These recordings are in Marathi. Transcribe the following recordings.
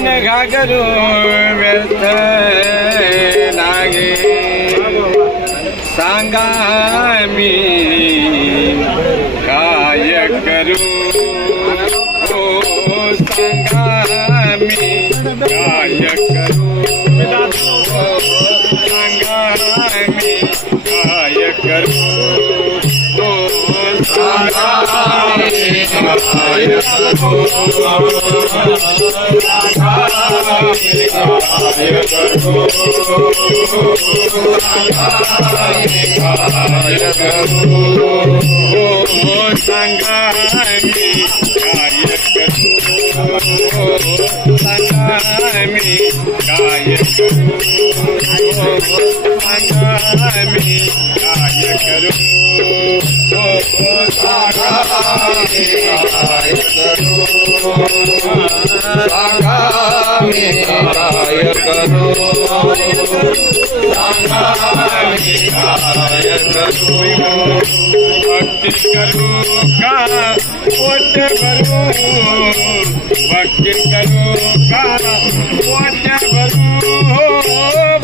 घागरू व्यर्थ लागे सांगा मी काय करू सांगा मी काय करू सांगा मी काय करू सांगा मी काय करू भक्ति करू का पोट भरू भक्ति करू का पोट भरू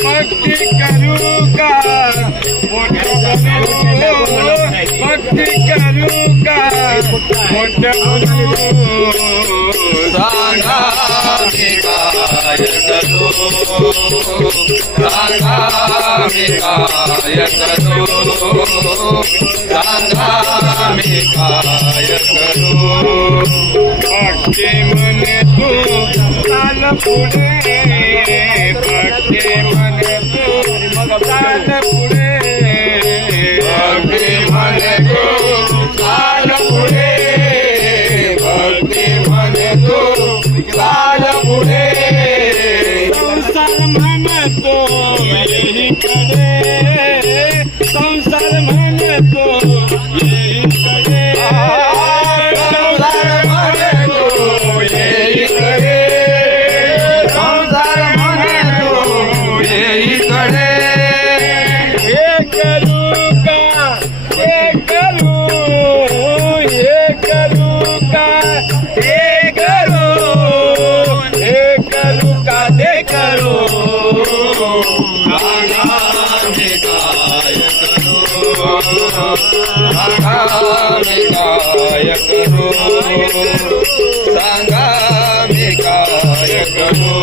भक्ति करू का पोट भरू भक्ति करू का पोट भरू सांगा मी काय करू सांगा मी काय करू सांगा मी काय करू भक्ती म्हणे तू चाल पुढे भक्ती म्हणे तू चाल पुढे भक्ती म्हणे तू चाल पुढे भक्ती म्हणे तू चाल पुढे संसार म्हणतो येईकडे संसार म्हणतो येईकडे संसार म्हणतो येईकडे संसार म्हणतो येईकडे हे करू का हे करू का हे करू का ते करू सांगा मी काय करू सांगा मी काय करू सांगा मी काय करू